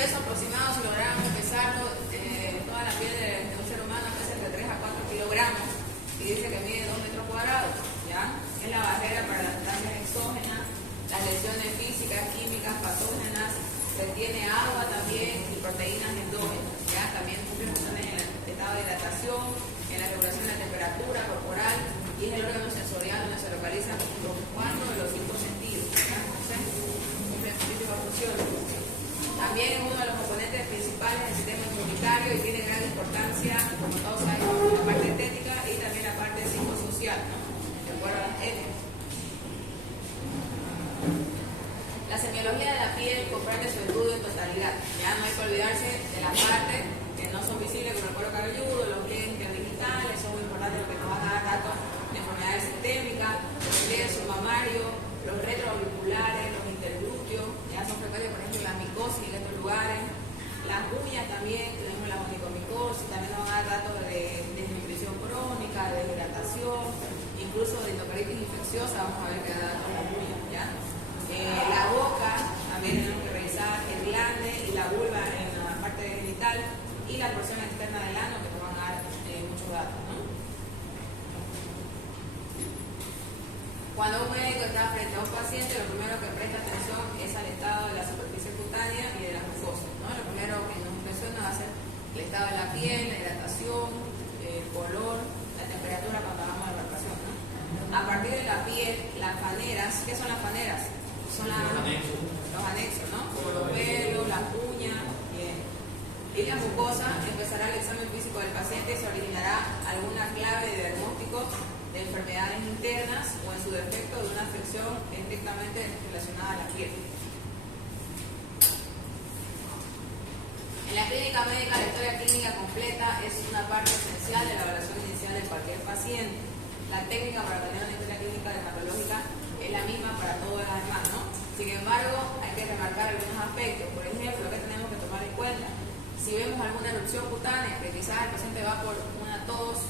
peso aproximado, si lográramos pesarlo, toda la piel de un ser humano pesa entre 3 a 4 kilogramos y dice que mide 2 metros cuadrados, ¿ya? Es la barrera para las sustancias exógenas, las lesiones físicas, químicas, patógenas, retiene agua también y proteínas endógenas, ¿ya? También cumple funciones en el estado de hidratación, en la regulación de la temperatura corporal y es el órgano sensorial donde se localizan los 4 de los 5 sentidos, ¿ya? Entonces, cumple múltiples funciones. También es uno de los componentes principales del sistema inmunitario y tiene gran importancia, como todos sabemos, en la parte estética y también la parte psicosocial, ¿no? De acuerdo a las éticas. La semiología de la piel comprende su estudio en totalidad. Ya no hay que olvidarse de las partes que no son visibles, como el cuero cabelludo, los lentes digitales, son muy importantes porque nos van a dar datos de enfermedades sistémicas, los plexos mamarios, los retroauriculares, los interglúteos, ya son frecuentes, por ejemplo, la micosis en estos lugares. Las uñas también, tenemos la onicomicosis, también nos van a dar datos de desnutrición crónica, de hidratación, incluso de endocaritis infecciosa, vamos a ver que da datos las uñas, ¿ya? La boca, también tenemos que revisar el glande y la vulva en la parte genital y la porción externa del ano, que nos van a dar muchos datos, ¿no? Cuando un médico está frente a un paciente, lo primero que presta atención es al estado de la superficie cutánea y de las mucosas, ¿no? Lo primero que nos impresiona va a ser el estado de la piel, la hidratación, el color, la temperatura cuando hagamos la palpación, ¿no? A partir de la piel, las faneras, ¿qué son las faneras? Son los anexos, ¿no? Como los pelos, las uñas, bien. Y la mucosa empezará el examen físico del paciente y se originará alguna clave de diagnóstico de enfermedades internas o en su defecto de una afección estrictamente relacionada a la piel. En la clínica médica, la historia clínica completa es una parte esencial de la evaluación inicial de cualquier paciente. La técnica para tener una historia clínica dermatológica es la misma para todas las demás, ¿no? Sin embargo, hay que remarcar algunos aspectos. Por ejemplo, lo que tenemos que tomar en cuenta, si vemos alguna erupción cutánea, que quizás el paciente va por una tos,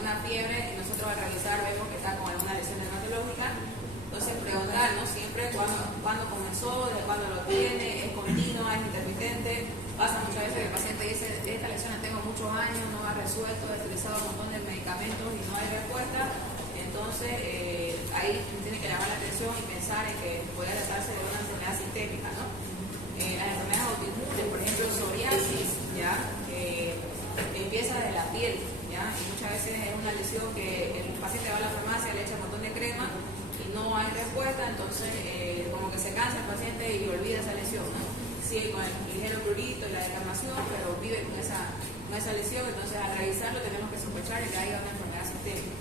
una fiebre, y nosotros al revisar vemos que está con alguna lesión dermatológica, entonces preguntar, ¿no? Siempre cuándo comenzó, desde cuándo lo tiene, es continua, es intermitente. Pasa muchas veces que el paciente dice, esta lesión la tengo muchos años, no ha resuelto, he utilizado un montón de medicamentos y no hay respuesta. Entonces, ahí tiene que llamar la atención y pensar en que podría tratarse de una enfermedad sistémica, ¿no? Las enfermedades autoinmunes, por ejemplo, psoriasis, ¿ya? Empieza desde la piel, ¿ya? Y muchas veces es una lesión que el paciente va a la farmacia, le echa un montón de crema y no hay respuesta, entonces como que se cansa el paciente y olvida esa lesión, ¿no? Sigue con el ligero prurito y la descamación, pero vive con esa lesión, entonces al revisarlo tenemos que sospechar que haya una enfermedad sistémica.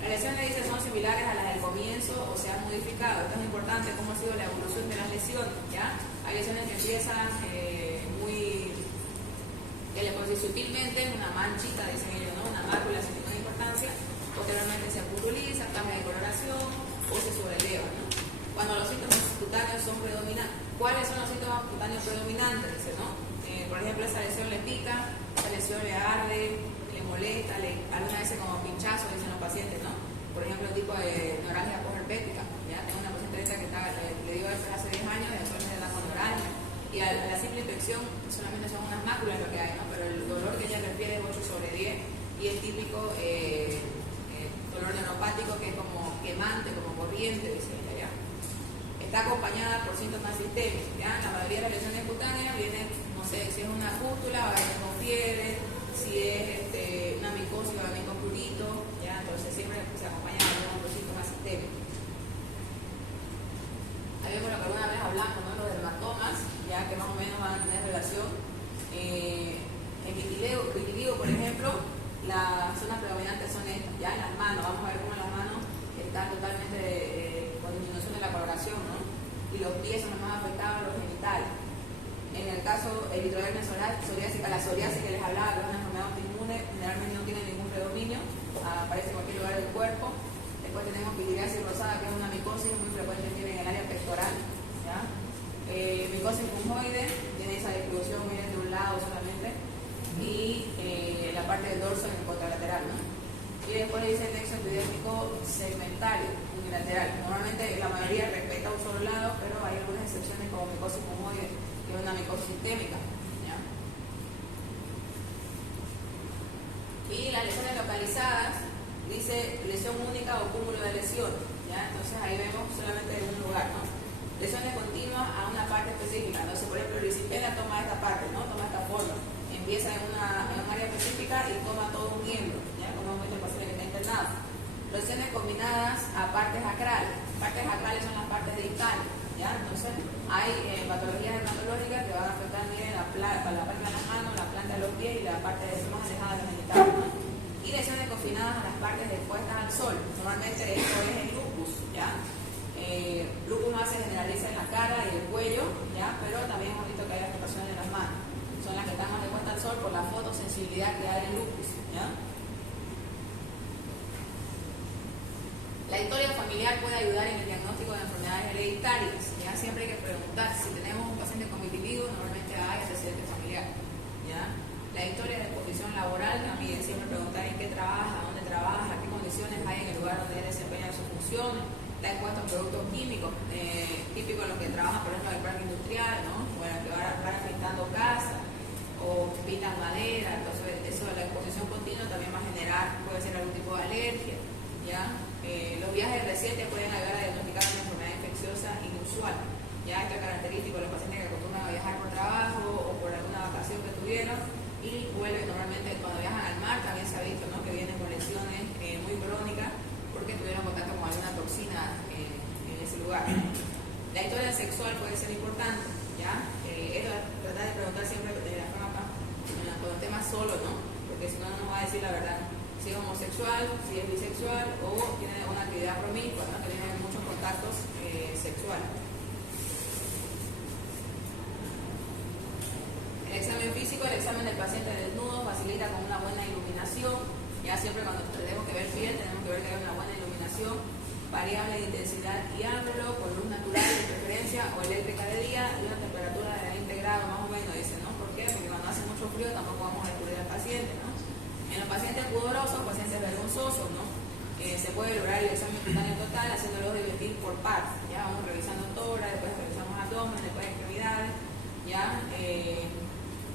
Las lesiones, dice, son similares a las del comienzo o se han modificado. Esto es importante, cómo ha sido la evolución de las lesiones, ¿ya? Hay lesiones que empiezan que le ponen sutilmente una manchita, dicen ellos, ¿no? Una mácula sin ninguna importancia. Posteriormente se apuntuliza, cambia de coloración o se sobreleva, ¿no? Cuando los síntomas cutáneos son predominantes. ¿Cuáles son los síntomas cutáneos predominantes? Dice, ¿no? Por ejemplo, esa lesión le pica, esa lesión le arde, le molesta, algunas veces como pinchazo, dicen los pacientes, ¿no? Por ejemplo, el tipo de neuralgia postherpética. Ya tengo una paciente que le dio esto hace 10 años y después le da con neuralgia. Y a la simple infección solamente son unas máculas lo que hay, ¿no? Pero el dolor que ella refiere es 8/10 y el típico dolor neuropático que es como quemante, como corriente, dice ella, ¿ya? Está acompañada por síntomas sistémicos, ¿ya? La mayoría de las lesiones cutáneas vienen, no sé, si es una pústula, va a venir con fiebre, si es una micosis, va a venir con prurito, ¿ya? Entonces siempre se acompaña con los síntomas sistémicos. Ahí vemos lo que alguna vez hablamos, ¿no? Los dermatomas, ya que más o menos van a tener relación. En vitiligo, por ejemplo, las zonas predominantes son estas, ya en las manos. Vamos a ver cómo las manos están totalmente con disminución de la coloración, ¿no? Y los pies son los más afectados, los genitales. En el caso eritrodermia psoriásica, la psoriasis que les hablaba, que es una enfermedad autoinmune, generalmente no tiene ningún predominio, aparece en cualquier lugar del cuerpo. Después tenemos pitiriasis rosada, que es una micosis muy frecuente en el área pectoral, ¿ya? Micosis fumoide, tiene esa distribución muy de un lado solamente, y la parte del dorso en el contralateral, ¿no? Y después dice nexo epidérmico segmentario, unilateral. Normalmente la mayoría respeta un solo lado, pero hay algunas excepciones como micosis fumoide, que es una micosis sistémica. ¿Ya? Y las lesiones localizadas, dice lesión única o cúmulo de lesiones. ¿Ya? Entonces ahí vemos solamente en un lugar, ¿no? Lesiones continuas a una parte específica. Entonces, por ejemplo, el erisipela toma esta parte, ¿no? Toma esta forma. Empieza en un área específica y toma todo un miembro, ¿ya? Como hemos visto el paciente que está internado. Lesiones combinadas a partes acrales. Partes acrales son las partes distales, ¿ya? Entonces, hay patologías dermatológicas que van a afectar la palma de las manos, la planta de los pies y la parte más alejada de los genitales, ¿no? Y lesiones confinadas a las partes expuestas al sol. Normalmente esto es el lupus, ¿ya? Lupus más se generaliza en la cara y el cuello, ¿ya? Pero también hemos visto que hay afectaciones en las manos. Son las que están más expuestas al sol por la fotosensibilidad que hay en lupus, ¿ya? La historia familiar puede ayudar en el diagnóstico de enfermedades hereditarias. ¿Ya? Siempre hay que preguntar si tenemos un paciente con vitiligo, normalmente hay antecedente familiar. ¿Ya? La historia de exposición laboral también, siempre preguntar en qué trabaja, dónde trabaja, qué condiciones hay en el lugar donde él desempeña sus funciones. Está expuesto a productos químicos, típicos en los que trabajan, por ejemplo, en el parque industrial, ¿no? O en el que van pintando casas o pintan madera. Entonces, eso de la exposición continua también va a generar, puede ser algún tipo de alergia. ¿Ya? Los viajes recientes pueden ayudar a diagnosticar una enfermedad infecciosa inusual. ¿Ya? Esto es característico de los pacientes que acostumbran a viajar por trabajo o por alguna vacación que tuvieron y vuelven normalmente cuando viajan al mar. También se ha visto, ¿no? Que vienen con lesiones muy crónicas porque tuvieron contacto con alguna toxina en ese lugar. La historia sexual puede ser importante. ¿Ya? Esto es tratar de preguntar siempre de la forma cuando esté más solo, ¿no? Porque si no, no nos va a decir la verdad. Si es homosexual, si es bisexual o tiene una actividad promiscua, ¿no? Que tiene muchos contactos sexuales. El examen físico, el examen del paciente desnudo facilita con una buena iluminación. Ya siempre cuando tenemos que ver piel, tenemos que ver que hay una buena iluminación, variable de intensidad y ángulo, con luz natural de preferencia o eléctrica de día y una temperatura de 20 grados más o menos, dice, ¿no? ¿Por qué? Porque cuando hace mucho frío tampoco vamos a descubrir al paciente, ¿no? En los pacientes pudorosos, pacientes vergonzosos, ¿no? Se puede lograr el examen cutáneo total haciéndolo de vestir por partes. Ya vamos revisando tórax, después revisamos abdomen, después extremidades. Ya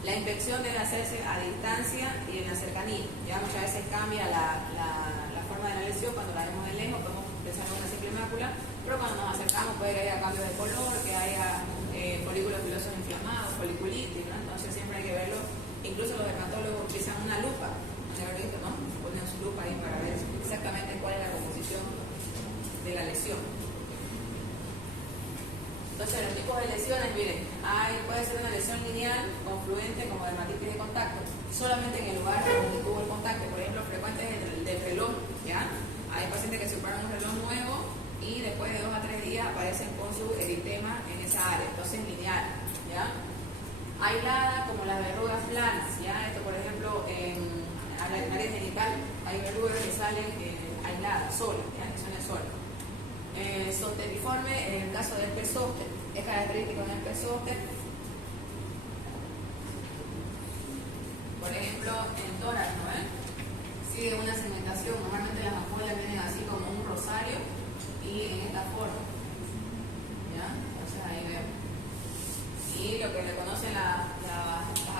la inspección debe hacerse a distancia y en la cercanía. Ya muchas veces cambia la forma de la lesión cuando la vemos de lejos, podemos pensar en una simple mácula, pero cuando nos acercamos puede que haya cambios de color, que haya folículos pilosos inflamados, foliculitis, ¿no? Entonces siempre hay que verlo. Incluso los dermatólogos utilizan una lupa. ¿No? Ponen su lupa ahí para ver exactamente cuál es la composición de la lesión. Entonces, los tipos de lesiones, miren, puede ser una lesión lineal, confluente, como dermatitis de contacto, solamente en el lugar donde tuvo el contacto. Por ejemplo, frecuente es el del reloj, ¿ya? Hay pacientes que se operan un reloj nuevo y después de 2 a 3 días aparecen con su eritema en esa área. Entonces, lineal, ¿ya? Aislada, como las verrugas planas, ¿ya? Esto, por ejemplo, en área genital hay verrugas que salen aisladas, solas, ¿ya? Que son solas. Zosterriforme, en el caso del herpes zóster, es característico en el herpes zóster. Por ejemplo, en tórax, ¿no? Sigue una segmentación, normalmente las ampollas vienen así como un rosario y en esta forma, ¿ya? Entonces ahí vemos. Y lo que le conocen las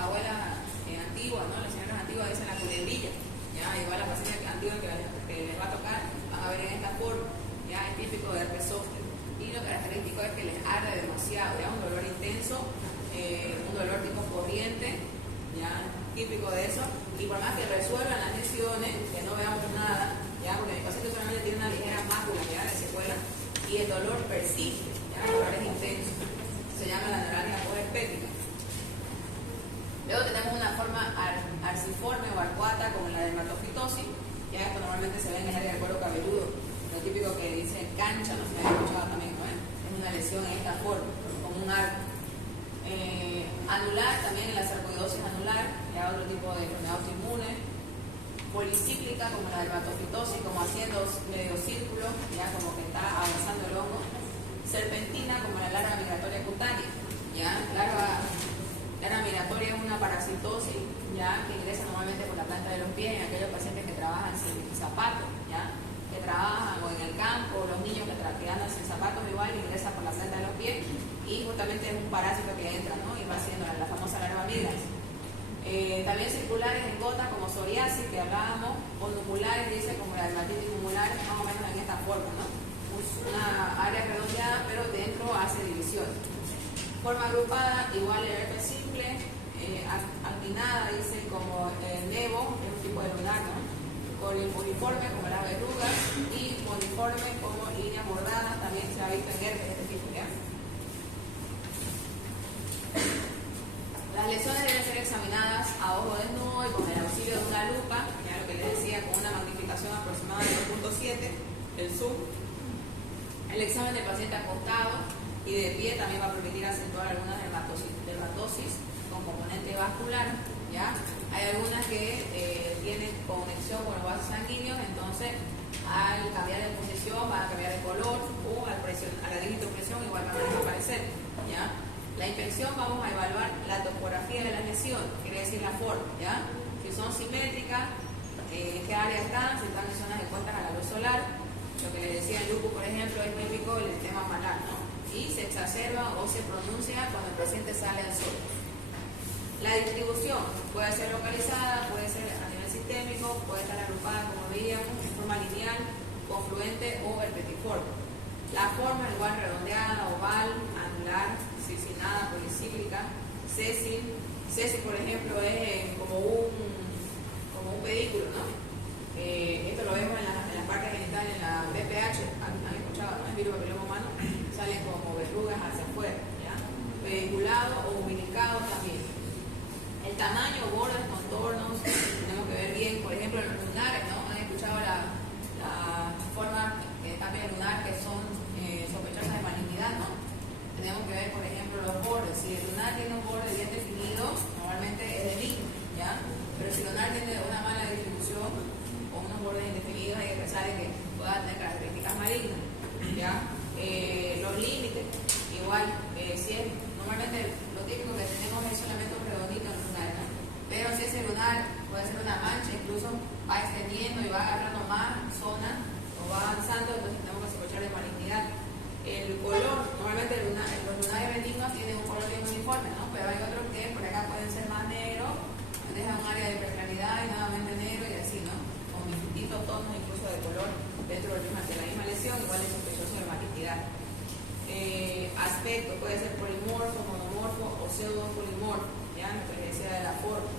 abuelas antiguas, ¿no? Las señoras antiguas dicen la culebrilla, ¿ya? Igual las pacientes antiguas que les va a tocar van a ver en esta forma, ¿ya? Es típico de herpes zóster. Y lo característico es que les arde demasiado, ¿ya? Un dolor intenso, un dolor tipo corriente, ¿ya? Típico de eso. Y por más que resuelvan las lesiones, que no veamos nada, ¿ya? Porque mi paciente solamente tiene una ligera mácula, ¿ya? De secuela, y el dolor persiste, ¿ya? El dolor es intenso. Se llama la neuralgia postherpética. Luego tenemos una forma arciforme o arcuata como la dermatofitosis, ya esto normalmente se ve en el área del cuero cabelludo, lo típico que dice cancha, no se me ha escuchado también, ¿no? Es una lesión en esta forma, como un arco. Anular, también en la sarcoidosis anular, ya otro tipo de enfermedad autoinmune. Policíclica, como la dermatofitosis, como haciendo medio círculo, ya como que está avanzando el hongo. Serpentina, como la larva migratoria cutánea, ya larva migratoria es una parasitosis, ya que ingresa normalmente por la planta de los pies en aquellos pacientes que trabajan sin zapatos, ya que trabajan o en el campo, los niños que andan sin zapatos igual, ingresan por la planta de los pies y justamente es un parásito que entra, ¿no? Y va haciendo la famosa larva migas. También circulares en gotas como psoriasis que hablábamos, o numulares, dice, como la dermatitis numular, más o menos en esta forma, ¿no? Una área redondeada, pero dentro hace división. Forma agrupada, igual el herpes simple, actinada, dice, como el nevo, que es un tipo de lunar, ¿no? Poliforme, como las verrugas, y poliforme, como líneas bordadas, también se ha visto en herpes de este tipo, ¿ya? Las lesiones deben ser examinadas a ojo desnudo y con el auxilio de una lupa, ya lo que les decía, con una magnificación aproximada de 2.7, el zoom. El examen del paciente acostado y de pie también va a permitir acentuar algunas dermatosis con componente vascular, ¿ya? Hay algunas que tienen conexión con los vasos sanguíneos, entonces al cambiar de posición van a cambiar de color o a la digitopresión igual van a desaparecer, ¿ya? La inspección vamos a evaluar la topografía de la lesión, quiere decir la forma, ¿ya? Si son simétricas, en qué área están, si están lesiones expuestas a la luz solar. Lo que les decía el lupus, por ejemplo, es típico del sistema malar, ¿no? Y se exacerba o se pronuncia cuando el paciente sale al sol. La distribución puede ser localizada, puede ser a nivel sistémico, puede estar agrupada, como veíamos, en forma lineal, confluente o herpetiforme. La forma igual redondeada, oval, angular, circinada, policíclica, sésil. Sésil, por ejemplo, es como un pedículo, ¿no? Esto lo vemos en la parte genital, en la BPH, han escuchado, ¿no? El virus papiloma humano, salen como verrugas hacia afuera, ¿ya? Pediculado o umbilicado también. El tamaño, bordes, contornos, tenemos que ver bien, por ejemplo, los lunares, ¿no? Han escuchado la forma de cambio lunar que son sospechosas de malignidad, ¿no? Tenemos que ver, por ejemplo, los bordes. Si el lunar tiene un borde bien definido, normalmente es benigno, ¿ya? Pero si el lunar tiene una mala distribución o unos bordes indefinidos, hay que pensar en que pueda tener características malignas, ¿ya? Los límites, igual, si es normalmente lo típico que tenemos es solamente un redondito en el lunar, ¿no? Pero si ese lunar puede ser una mancha, incluso va extendiendo y va agarrando más zona o va avanzando, entonces tenemos que sospechar de malignidad. El color, normalmente los lunares benignos tienen un color bien uniforme, ¿no? Pero hay otros que por acá pueden ser más negros, dejan un área de hiperclaridad y nuevamente negro y así, ¿no? Con distintos tonos incluso de color dentro de la misma lesión, igual es sospechoso de malignidad. Aspecto puede ser polimorfo, monomorfo o pseudopolimorfo, ¿ya? Lo que les decía de la forma.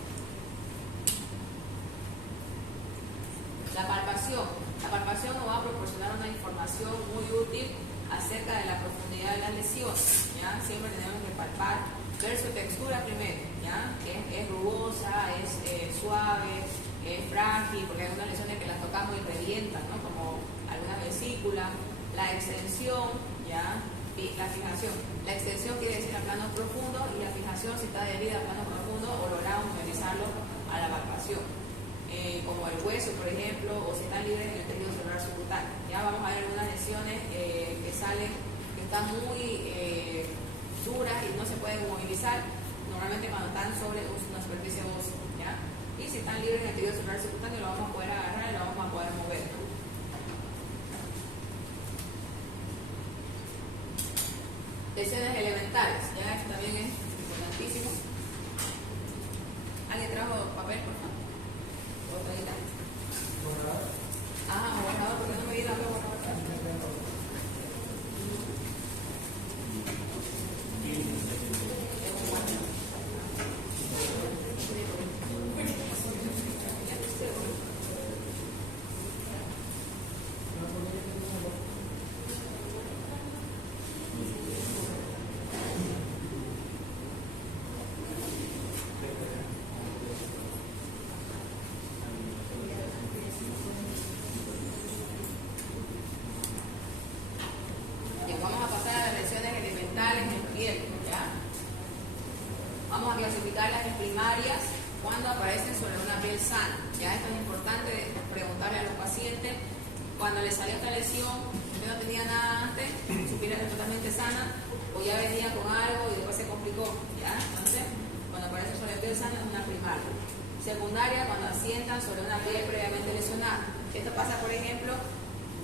La palpación nos va a proporcionar una información muy útil acerca de la profundidad de la lesión, ¿ya? Siempre tenemos que palpar, ver su textura primero, ¿ya? Es rugosa, es suave, es frágil, porque hay algunas lesiones que las tocamos y revientan, ¿no? Como algunas vesículas. La extensión, ¿ya? Y la fijación. La extensión quiere decir a planos profundos y la fijación, si está adherida a planos profundos, o logramos realizarlo a la palpación. Como el hueso, por ejemplo, o si están libres en el tejido celular subcutáneo. Ya vamos a ver algunas lesiones que salen, que están muy duras y no se pueden movilizar, normalmente cuando están sobre una superficie ósea, ¿ya? Y si están libres en el tejido celular subcutáneo, lo vamos a poder agarrar y lo vamos a poder mover, ¿no? Lesiones elementales, ya esto también es importantísimo. ¿Alguien trajo papel, por favor? ¿Otra guitarra? Ajá, borrador, porque no me viene a ver borrador. Las primarias cuando aparecen sobre una piel sana. Ya esto es importante preguntarle a los pacientes cuando les salió esta lesión, usted no tenía nada antes, su piel era totalmente sana o ya venía con algo y después se complicó, ¿ya? Entonces, cuando aparece sobre piel sana es una primaria. Secundaria, cuando asientan sobre una piel previamente lesionada. Esto pasa, por ejemplo,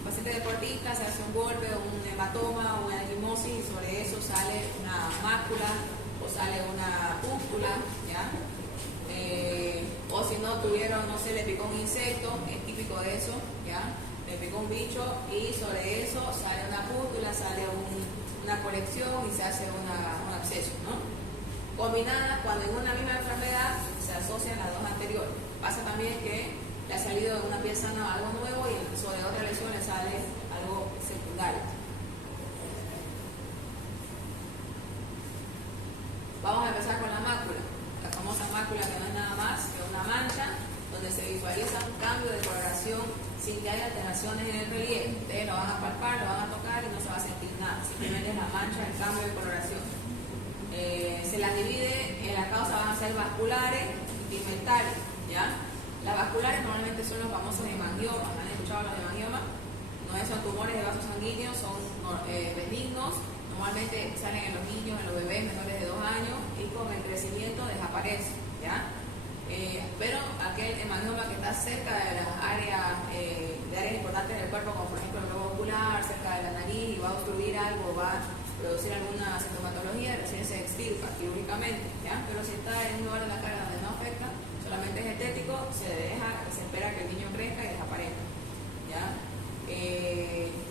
paciente deportista se hace un golpe, un hematoma, una equimosis, y sobre eso sale una mácula o sale una pústula, ¿ya? O si no tuvieron, no sé, le picó un insecto, es típico de eso, ¿ya? Le picó un bicho y sobre eso sale una pústula, sale una colección y se hace un absceso, ¿no? Combinadas, cuando en una misma enfermedad se asocian las dos anteriores. Pasa también que le ha salido de una piel sana algo nuevo y sobre otra lesión le sale algo secundario. Vamos a empezar con la mácula. La famosa mácula, que no es nada más que una mancha donde se visualiza un cambio de coloración sin que haya alteraciones en el relieve. Ustedes lo van a palpar, lo van a tocar y no se va a sentir nada. Simplemente es la mancha, el cambio de coloración. Se las divide, en las causas van a ser vasculares y pigmentarias, ¿ya? Las vasculares normalmente son los famosos hemangiomas. ¿Han escuchado los hemangiomas? No son tumores de vasos sanguíneos, son benignos. Normalmente salen en los niños, en los bebés menores de 2 años y con el crecimiento desaparece, ¿ya? Pero aquel hemangioma que está cerca de las áreas importantes del cuerpo, como por ejemplo el globo ocular, cerca de la nariz, y va a obstruir algo, va a producir alguna sintomatología, recién se extirpa quirúrgicamente, ¿ya? Pero si está en un lugar de la cara donde no afecta, solamente es estético, se espera que el niño crezca y desaparezca, ¿ya?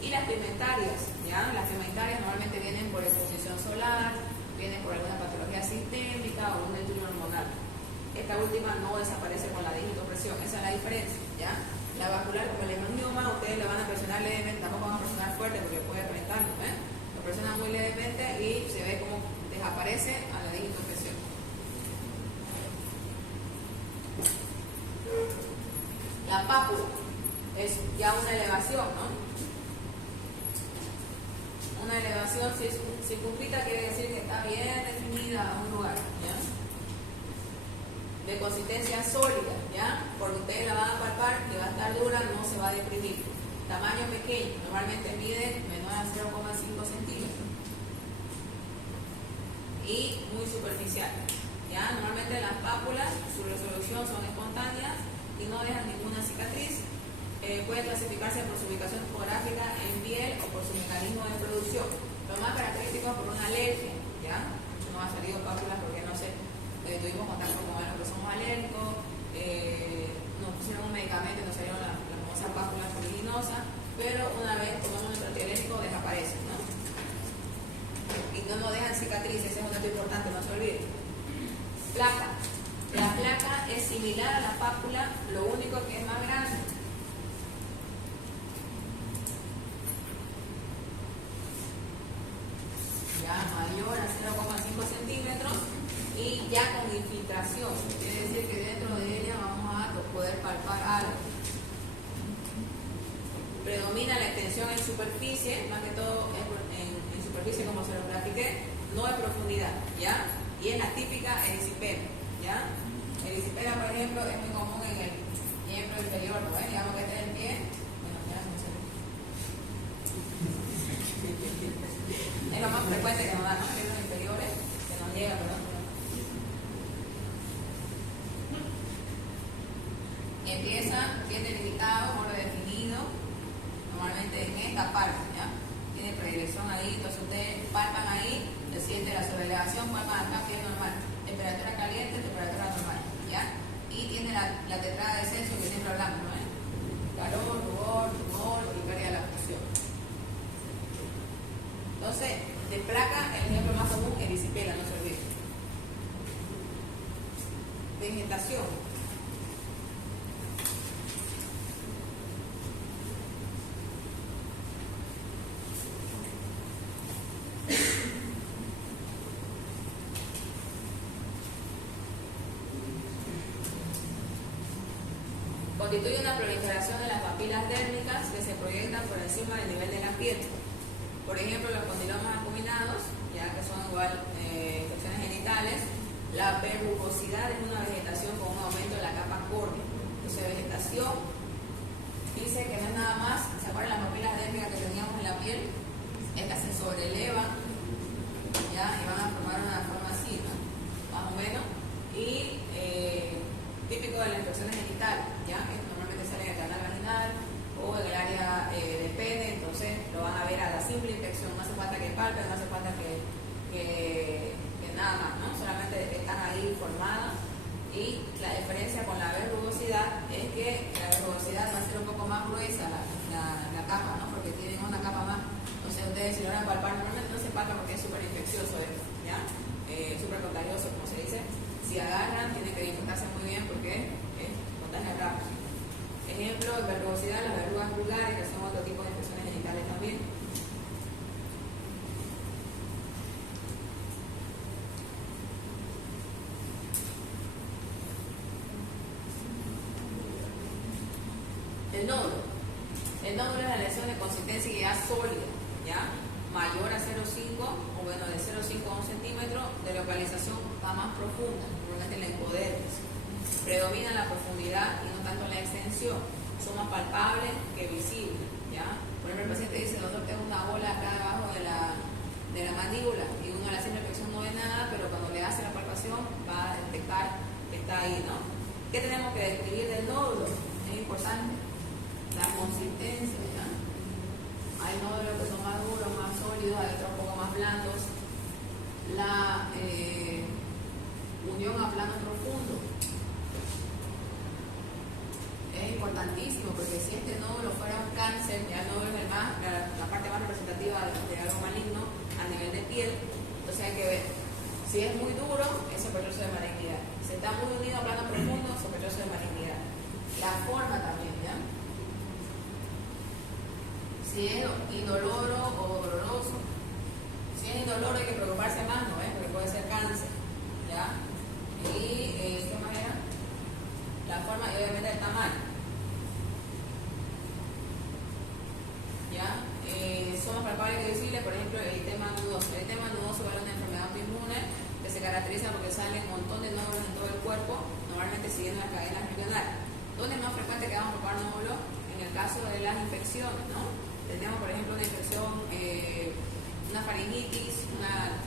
Y las pigmentarias, ¿ya? Las pigmentarias normalmente vienen por exposición solar, vienen por alguna patología sistémica o un deterioro hormonal. Esta última no desaparece con la digitopresión, esa es la diferencia, ¿ya? La vascular, como el hemangioma, ustedes le van a presionar levemente, tampoco van a presionar fuerte porque puede reventarlo, ¿eh? Lo presionan muy levemente y se ve como desaparece a la digitopresión. La pápula es ya una elevación, ¿no? Una elevación circunscrita quiere decir que está bien definida a un lugar, ¿ya? De consistencia sólida, ¿ya? Porque ustedes la van a palpar y va a estar dura, no se va a deprimir. Tamaño pequeño, normalmente mide menor a 0,5 centímetros. Y muy superficial, ¿ya? Normalmente las pápulas, su resolución son espontáneas y no dejan ninguna cicatriz. Puede clasificarse por su ubicación topográfica en piel o por su mecanismo de producción. Lo más característico es por una alergia, ¿ya? Mucho no ha salido pápulas porque no sé, tuvimos contacto con los que somos alérgicos, nos pusieron un medicamento y nos salieron la famosa pápula ferruginosa, pero una vez tomamos nuestro antialérgico desaparece, ¿no? Y no nos dejan cicatrices, ese es un dato importante, no se olviden. Placa. La placa es similar a la pápula, lo único que es más grande. Ya mayor a 0,5 centímetros y ya con infiltración, quiere decir que dentro de ella vamos a poder palpar algo. Predomina la extensión en superficie, más que todo en superficie, como se lo platiqué, no en profundidad, ¿ya? Y es la típica erisipela, ¿ya? Erisipela, por ejemplo, es muy común en el miembro inferior, ¿no? Digamos que este es el pie. Bueno, ya no sé. Es lo más frecuente que nos da, ¿no? Miembros inferiores, que nos llega, perdón. Empieza bien delimitado, borde definido, normalmente en esta parte, ¿ya? Tiene predilección ahí, entonces ustedes palpan ahí, se siente la sobreelevación, palpan acá, piel normal, temperatura caliente, temperatura normal, ¿ya? Y tiene la tetrada de descenso que siempre hablamos, ¿no? Calor, rubor, tumor y pérdida de la función. Entonces, de placa, el ejemplo más común es erisipela, no se olviden. Vegetación. Constituye una proliferación de las papilas dérmicas que se proyectan por encima del nivel de la piel. Por ejemplo, los condilomas acuminados, ya que son igual infecciones genitales, la verrugosidad es una vegetación con un aumento de la capa córnea. Entonces, vegetación dice que no es nada más, ¿se acuerdan las papilas dérmicas que teníamos en la piel? Estas se sobreelevan, ya, y van a formar una forma así, ¿no? Más o menos. Y típico de las infecciones genitales, ¿ya? Que normalmente sale en el canal vaginal o en el área de pelo. les palpen, no hace falta que nada más, ¿no? Solamente están ahí formadas. Y la diferencia con la verrugosidad es que la verrugosidad va a ser un poco más gruesa la capa, ¿no? Porque tienen una capa más. Entonces ustedes si lo van a palpar, normalmente no se palpa porque es súper infeccioso esto, ¿ya? Súper contagioso, como se dice. Si agarran, tienen que desinfectarse muy bien porque contagia rápido. Ejemplo, verrugosidad, las verrugas vulgares, que son otro tipo de infecciones genitales también. El nódulo. El nódulo es la lesión de consistencia ya sólida, ¿ya? Mayor a 0,5 o bueno, de 0,5 a 1 centímetro, de localización va más profunda, normalmente en la hipodermis. Predomina la profundidad y no tanto la extensión. Son más palpables que visibles, ¿ya? Por ejemplo, el paciente dice, doctor, tengo una bola acá debajo de la mandíbula y uno a la simple inspección no ve nada, pero cuando le hace la palpación va a detectar que está ahí, ¿no? ¿Qué tenemos que describir del nódulo? Es importante. La consistencia, ¿ya? Hay nódulos que son más duros, más sólidos, hay otros un poco más blandos. La unión a plano profundo es importantísimo porque si este nódulo fuera un cáncer, ya el nódulo es la parte más representativa de algo maligno a nivel de piel, entonces hay que ver. Si es muy duro, es sospechoso de malignidad. Si está muy unido a plano profundo, sospechoso de malignidad. La forma también, ¿ya? Si es indoloro o doloroso. Si es indoloro hay que preocuparse más, ¿no? Porque puede ser cáncer, ¿ya? Y, ¿qué más era? La forma y obviamente el tamaño. ¿Ya? Son más palpables que visibles, por ejemplo, el eritema nudoso. El eritema nudoso es una enfermedad autoinmune que se caracteriza porque salen un montón de nódulos en todo el cuerpo, normalmente siguiendo las cadenas regionales. ¿Dónde es más frecuente que vamos a palpar nódulos? En el caso de las infecciones, ¿no? Tenemos, por ejemplo, una infección, una faringitis, una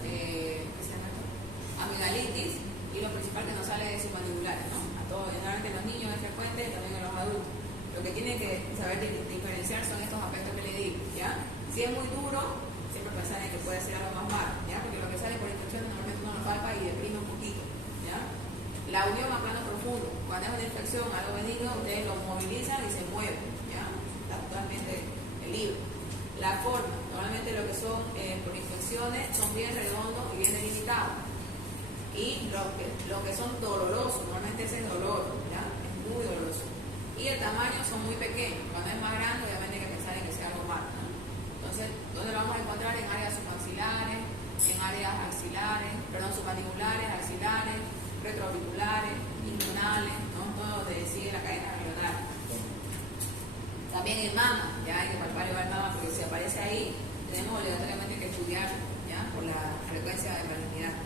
amigdalitis, y lo principal que nos sale es submandibulares, ¿no? A todos, generalmente en los niños es frecuente, también en los adultos. Lo que tienen que saber diferenciar son estos aspectos que le digo, ¿ya? Si es muy duro, siempre pensar en que puede ser algo más malo, ¿ya? Porque lo que sale por infección normalmente uno lo palpa y deprime un poquito, ¿ya? La unión a plano profundo, cuando es una infección, algo benigno, ustedes lo movilizan y se mueven, ¿ya? Está totalmente libre. La forma, normalmente lo que son por infecciones son bien redondos y bien delimitados. Y lo que son dolorosos, normalmente ese es dolor, ¿ya? Es muy doloroso. Y el tamaño son muy pequeños. Cuando es más grande, obviamente hay que pensar en que sea algo más, ¿no? Entonces, ¿dónde lo vamos a encontrar? En áreas submaxilares, en áreas axilares, perdón, submandibulares, axilares, retroauriculares, inguinales, ¿no? Todo donde sigue la cadena regional. También en mama, ya hay que palpar igual mama porque si aparece ahí, tenemos obligatoriamente que estudiar, ¿ya? Por la frecuencia de malignidad.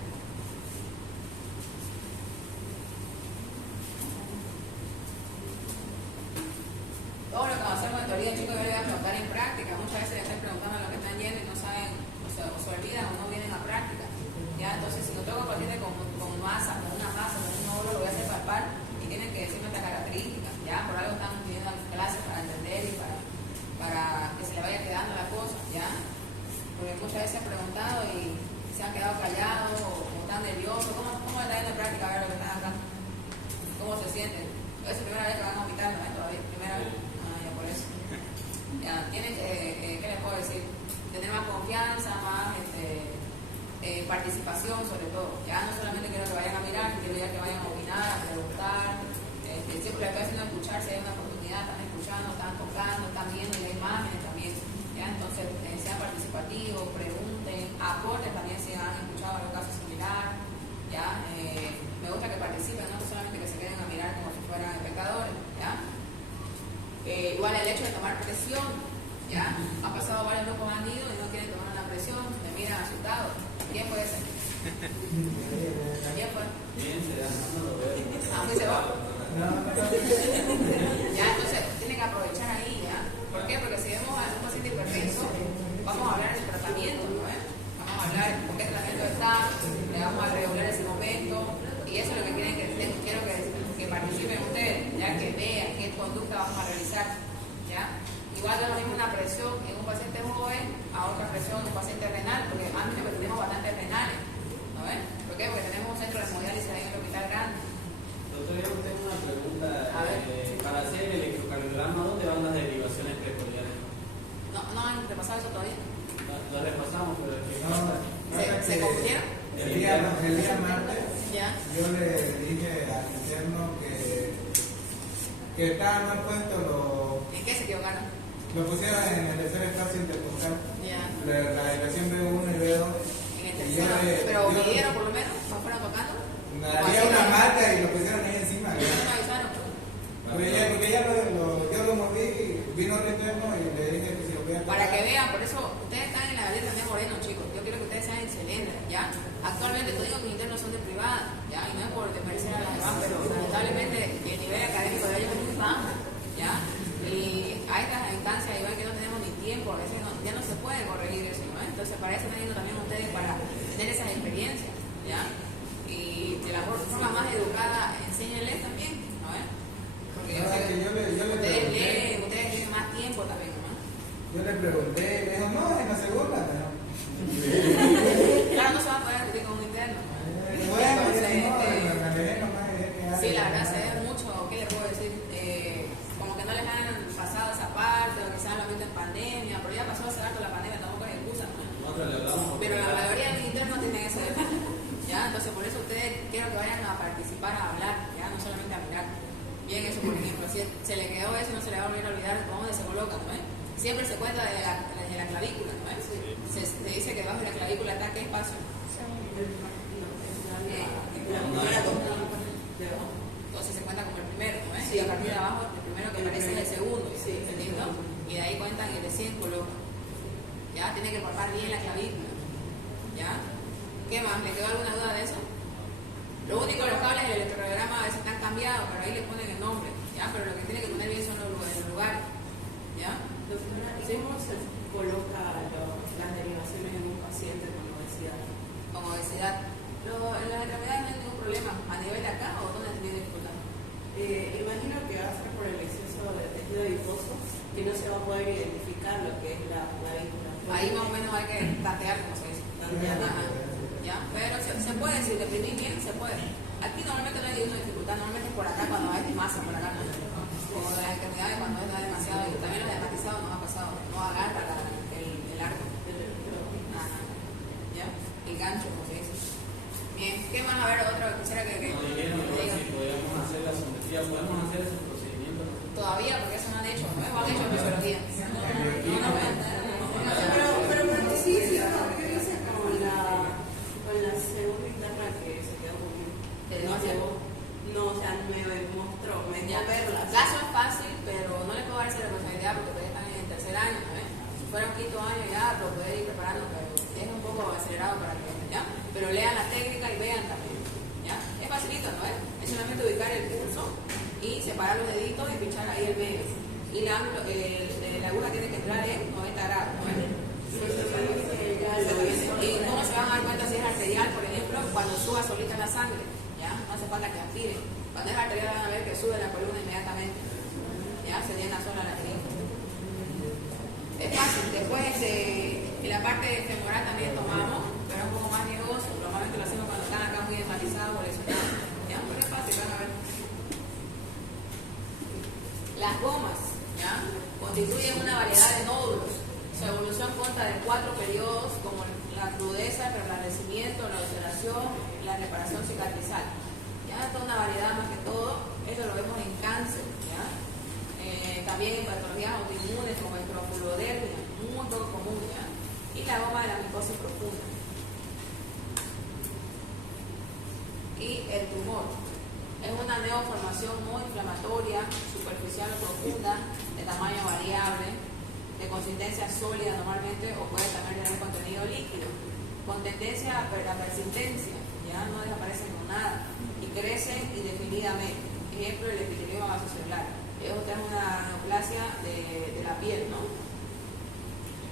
Todo lo que hacemos en teoría, chicos, yo les voy a preguntar en práctica. Muchas veces les estoy preguntando lo que están yendo y no saben, o se olvidan o no vienen a práctica. ¿Ya? Entonces, si no tengo paciente con masa, con una masa, con un nódulo, lo voy a hacer palpar y tienen que decirme estas características. ¿Ya? Por algo están pidiendo clases para entender y para que se le vaya quedando la cosa. ¿Ya? Porque muchas veces han preguntado y se han quedado callados o están nerviosos. ¿Cómo están yendo en práctica a ver lo que están acá? ¿Cómo se sienten? Es la primera vez que van a vomitar, ¿no? Todavía, primera vez. Por eso. Ya, tienen que, ¿qué les puedo decir? Tener más confianza, más participación sobre todo. Ya no solamente quiero que vayan a mirar, quiero ya que vayan a opinar, a preguntar. Siempre les estoy haciendo escuchar, si hay una oportunidad, están escuchando, están tocando, están viendo y hay imágenes también. Ya, entonces sean participativos, pregunten, aporten también si han escuchado algún caso similar. Ya, me gusta que participen, no solamente que se queden a mirar como si fueran espectadores. Ya. Igual el hecho de tomar presión, ¿ya? Ha pasado varios grupos han ido y no quieren tomar una presión, me miran asustados. ¿Quién puede ser? ¿Quién fue? ¿Dónde se va? Ya, entonces tienen que aprovechar ahí, ¿ya? ¿Por qué? Porque si vemos a un paciente hipertenso, vamos a hablar del tratamiento, ¿no? Vamos a hablar con qué tratamiento está, le vamos a regular ese momento, y eso es lo que quiero que participen ustedes, ya que vean qué conducta vamos a realizar, ¿ya? Igual no es lo mismo una presión en un paciente joven a otra presión en un paciente renal, que estaban mal puestos ¿En qué se equivocaron? lo pusieron en el tercer espacio intercostal. Ya. La dirección B1 y B2. En el tercero. Pero midieron por lo menos, no fueron tocando. Había una marca y lo pusieron ahí encima. No me avisaron. Porque ya yo lo moví, vino otro interno y le dije que si lo podía Para que vean, por eso ustedes están en la Gabriela de Moreno, chicos. Yo quiero que ustedes sean excelentes, ¿ya? Actualmente te digo que mis internos son de privada, ¿ya? Y no es por desmerecer a las demás, pero lamentablemente el nivel académico de ellos es muy bajo, ¿ya? Y a estas instancias, igual que no tenemos ni tiempo, a veces ya no se puede corregir eso, ¿no? Entonces, para eso están yendo también ustedes para tener esas experiencias, ¿ya? Y de la forma más educada, enséñenles también, ¿no? Porque ustedes leen más tiempo también, ¿no? Yo le pregunté, me dijo, no, en la segunda, no. Claro, no se va a poder discutir con un interno. Sí, la verdad se ve mucho, ¿qué le puedo decir? Como que no les han pasado esa parte, o quizás lo han visto en pandemia, pero ya pasó hace rato la pandemia, tampoco es excusa, ¿no? Pero la mayoría de mis internos tienen ese detalle, ¿ya? Entonces por eso ustedes quiero que vayan a participar, a hablar, ¿ya? No solamente a mirar. Bien, eso por ejemplo, si se le quedó eso, no se le va a volver a olvidar dónde se coloca, ¿no? Siempre se cuenta desde la clavícula, ¿no? Se dice que bajo la clavícula está ¿qué espacio? Entonces se cuenta como el primero, ¿no? Y a partir de abajo el primero que aparece es el segundo, ¿entendiendo? Y de ahí cuentan el de 100 coloca. ¿Ya? Tiene que formar bien la clavícula, ¿ya? ¿Qué más? ¿Le quedó alguna duda de eso? Lo único, los cables del electrocardiograma a veces están cambiados, pero ahí le ponen el nombre, ¿ya? Pero lo que tiene que poner bien son los lugares, ¿ya? ¿Cómo se coloca las derivaciones en un paciente con obesidad? Con obesidad. En la enfermedad no hay ningún problema. ¿A nivel de acá o dónde tiene dificultad? Imagino que va a ser por el exceso de tejido adiposo que no se va a poder identificar lo que es la clavícula. Ahí más o menos hay que tantear, como se dice. Ajá. ¿Ya? Pero se puede, si dependís bien, se puede. Aquí normalmente no hay ninguna dificultad, normalmente es por acá cuando hay masa, por acá no. Como las extremidades cuando es demasiado, y también los desmatizados nos ha pasado, no agarra el arco. Ajá. ¿Ya? El gancho, como se dice. Bien, ¿qué más? A ver, otro que quisiera que dijeron si podíamos hacer la sometría, podemos hacer ese procedimiento. Todavía, porque eso no han hecho, no han hecho en fisiología. Pero sí, yo hice con la segunda interna que se quedó conmigo. No, o sea, me mostró, me dejó verlas. Caso es fácil, pero no les puedo dar esa responsabilidad porque todavía están en el tercer año, ¿no? Si fuera un quinto año ya, lo pueden ir preparando, pero es un poco acelerado para que, ¿ya? Pero lean la técnica y vean también, ¿ya? Es facilito, ¿no? Es solamente ubicar el pulso y separar los deditos y pinchar ahí el medio. Y la aguja tiene que entrar en 90 grados, ¿no? Y cómo se van a dar cuenta si es arterial, por ejemplo, cuando suba solita la sangre, ¿ya? No hace falta que aspire. Cuando es arterial van a ver que sube la columna inmediatamente, ¿ya? Se llena sola la arteria. Es fácil. Después en la parte femoral también tomamos, pero es un poco más riesgoso. Normalmente lo hacemos cuando están acá muy desmatizados o lesionados, ¿ya? Pero es fácil, van a ver. Las gomas, ¿ya? Constituyen una variedad de nódulos. Su evolución consta de 4 periodos como la crudeza, el reblandecimiento, la ulceración y la reparación cicatrizal. Ya, toda una variedad más que todo. Eso lo vemos en cáncer, ¿ya? También en patologías autoinmunes como el profulodermia, muy poco común, ¿ya? Y la goma de la micosis profunda. Y el tumor. Es una neoformación muy inflamatoria, superficial o profunda, de tamaño variable, de consistencia sólida normalmente, o puede también tener contenido líquido, con tendencia a la persistencia, ya no desaparecen con nada, y crecen indefinidamente. Ejemplo, el epitelioma vasocelular. Es una neoplasia de la piel, ¿no?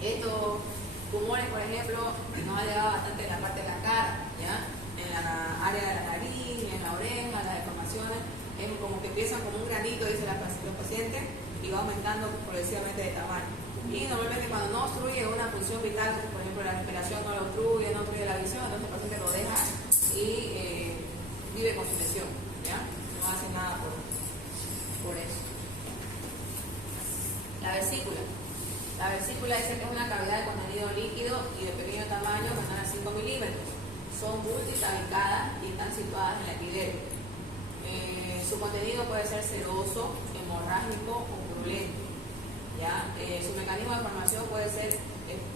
Estos tumores, por ejemplo, nos ha llegado bastante en la parte de la cara, ¿ya? En la área de la nariz, en la oreja, las deformaciones, es como que empiezan como un granito, dicen los pacientes, y va aumentando progresivamente de tamaño. Y normalmente cuando no obstruye una función vital, por ejemplo la respiración no la obstruye, no obstruye la visión, entonces el paciente lo deja y vive con su lesión, ¿ya? No hace nada por eso. La vesícula. La vesícula dice que es una cavidad de contenido líquido y de pequeño tamaño, menor a 5 milímetros. Son multitabicadas y están situadas en la epidermis. Su contenido puede ser seroso, en hemorrágico o purulento. ¿Ya? Su mecanismo de formación puede ser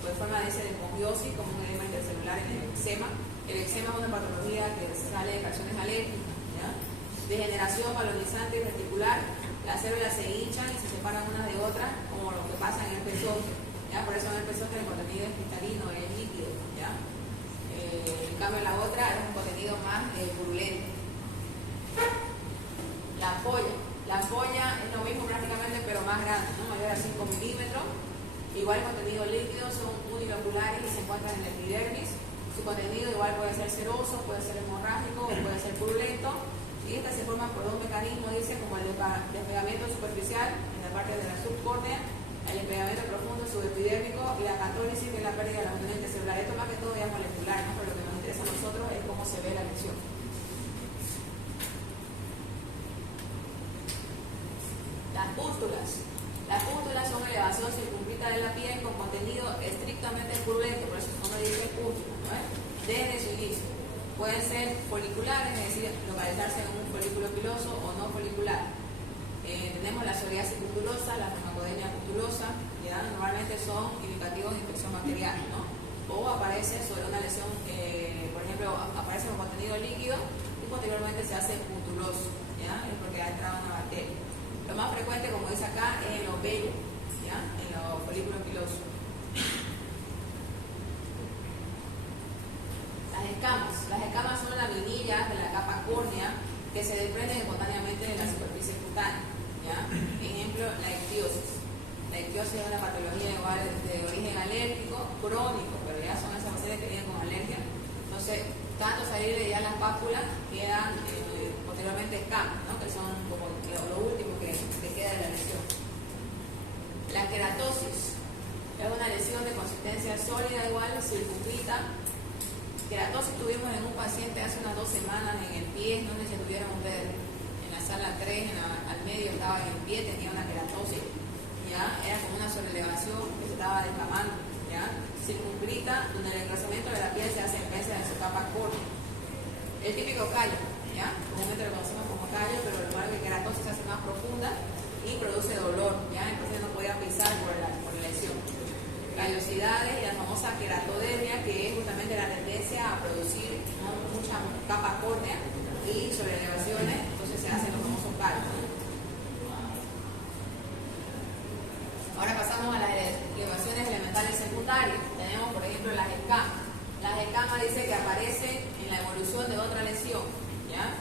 por forma de esponjiosis, como un edema intercelular en el eczema. El eczema es una patología que sale de reacciones alérgicas. ¿Ya? Degeneración palonizante y reticular. Las células se hinchan y se separan unas de otras, como lo que pasa en el pezón. ¿Ya? Por eso en el pezón el contenido es cristalino, es líquido. ¿Ya? En cambio la otra es un contenido más purulento. La ampolla es lo mismo prácticamente, pero más grande, ¿no? Mayor a 5 milímetros. Igual contenido líquido, son uniloculares y se encuentran en la epidermis. Su contenido igual puede ser seroso, puede ser hemorrágico o puede ser purulento. Y estas se forman por dos mecanismos, dice, como el despegamiento superficial en la parte de la subcórnea, el despegamiento profundo subepidérmico y la católisis, que es la pérdida de la unión intercelular. Esto más que todo es molecular, ¿no? Pero lo que nos interesa a nosotros es cómo se ve la lesión. Las pústulas son elevación circunscrita de la piel con contenido estrictamente purulento, por eso no me dice pústula, ¿no? Desde su inicio. Pueden ser foliculares, es decir, localizarse en un folículo piloso o no folicular. Tenemos la psoriasis pustulosa, la farmacodemia pustulosa, ¿ya? Normalmente son indicativos de infección bacteriana, ¿no? O aparece sobre una lesión, por ejemplo, aparece con contenido líquido y posteriormente se hace pustuloso, ¿ya? Es porque ha entrado una bacteria. Lo más frecuente, como dice acá, es en los vellos, ¿ya? En los folículos pilosos. Las escamas son laminillas de la capa córnea que se desprenden espontáneamente de la superficie cutánea, ¿ya? Ejemplo, la ictiosis. La ictiosis es una patología igual de origen alérgico, crónico, pero ya son esas bacterias que vienen con alergia. Entonces, tanto salir de ya las pápulas, quedan posteriormente escamas, ¿no? Que son como lo último que queda de la lesión. La queratosis es una lesión de consistencia sólida igual, circunscrita. Queratosis tuvimos en un paciente hace unas 2 semanas en el pie, no sé si tuvieron ustedes, en la sala 3, al medio estaba en el pie, tenía una queratosis, ¿ya? Era como una sobrelevación que se estaba descamando, ¿ya? Circunscrita, donde el engrosamiento de la piel se hace en vez de su capa córnea. El típico callo, ¿ya? Comúnmente lo conocemos como callo, pero lo malo es que queratosis se hace más profunda y produce dolor, ¿ya? Entonces no podía pisar por la lesión. Callosidades y la famosa queratodermia, que es justamente la tendencia a producir, ¿no? Mucha capa córnea y sobrelevaciones, entonces se hacen los famosos callos. Ahora pasamos a las elevaciones elementales secundarias. Tenemos, por ejemplo, las escamas. Las escamas dice que aparecen en la evolución de otra lesión, ¿ya?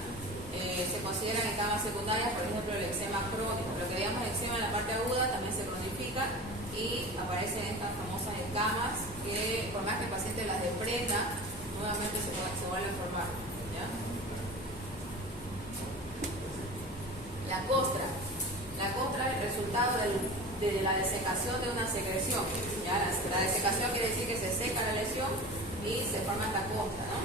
Se consideran escamas secundarias, por ejemplo, el eczema crónico. Lo que veíamos eczema en la parte aguda también se cronifica y aparecen estas famosas escamas que, por más que el paciente las desprenda, nuevamente se vuelven a formar, ¿ya? La costra. La costra es el resultado de la desecación de una secreción, ¿ya? La desecación quiere decir que se seca la lesión y se forma esta costra, ¿no?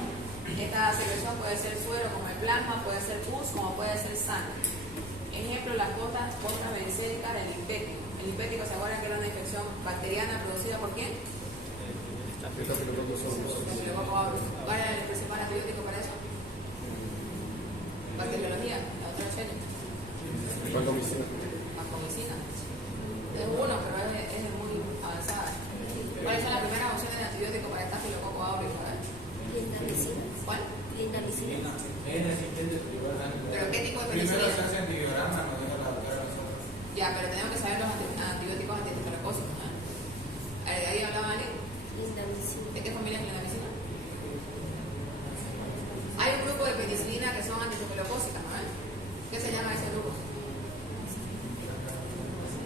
Esta secreción puede ser suero como el plasma, puede ser pus, como puede ser sangre. Ejemplo, las costras varicélicas del linfético. El linfético, ¿se acuerdan que era una infección bacteriana producida por quién? ¿Cuál era el principal antibiótico para eso? Bacteriología, la otra serie. Vancomicina. Es uno, pero es muy avanzada. ¿Cuáles son las primeras opciones de antibiótico para estafilococo aureus? Clindamicina. ¿Cuál? Clindamicina. ¿Pero qué tipo de Primero penicilina? se hace antibiograma, nos dijo la doctora nosotros. Ya, pero tenemos que saber los antibióticos antihipericósicos, ¿no? Ahí hablaba Ani. Clindamicina. ¿De qué familia es clindamicina? Hay un grupo de penicilina que son antihipericósicas, ¿no? ¿Qué se llama ese grupo?